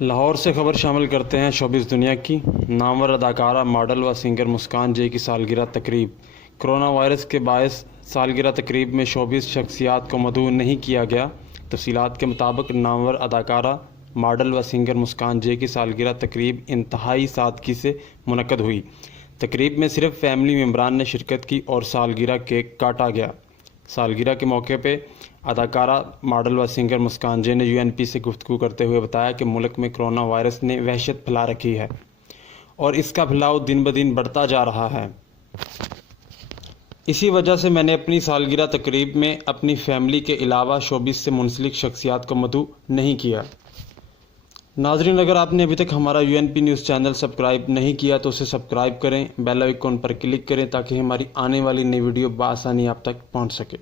لاہور سے خبر شامل کرتے ہیں شوبز دنیا کی۔ نامور اداکارہ، ماڈل و سنگر مسکان جے کی سالگرہ تقریب۔ کرونا وائرس کے باعث سالگرہ تقریب میں شوبز شخصیات کو مدعو نہیں کیا گیا۔ تفصیلات کے مطابق نامور اداکارہ، ماڈل و سنگر مسکان جے کی سالگرہ تقریب انتہائی سادگی سے منعقد ہوئی۔ تقریب میں صرف فیملی ممبران نے شرکت کی اور سالگرہ کیک کاٹا گیا۔ سالگرہ کے موقع پہ اداکارہ، ماڈل و سنگر مسکان جے نے UNP سے گفتگو کرتے ہوئے بتایا کہ ملک میں کرونا وائرس نے وحشت پھیلا رکھی ہے اور اس کا پھیلاؤ دن بدن بڑھتا جا رہا ہے۔ اسی وجہ سے میں نے اپنی سالگرہ تقریب میں اپنی فیملی کے علاوہ شوبز سے منسلک شخصیات کو مدعو نہیں کیا۔ ناظرین، اگر آپ نے ابھی تک ہمارا UNP نیوز چینل سبسکرائب نہیں کیا تو اسے سبسکرائب کریں، بیل آئیکن پر کلک کریں تاکہ ہماری آنے والی نئی ویڈیو بآسانی آپ تک پہنچ سکے۔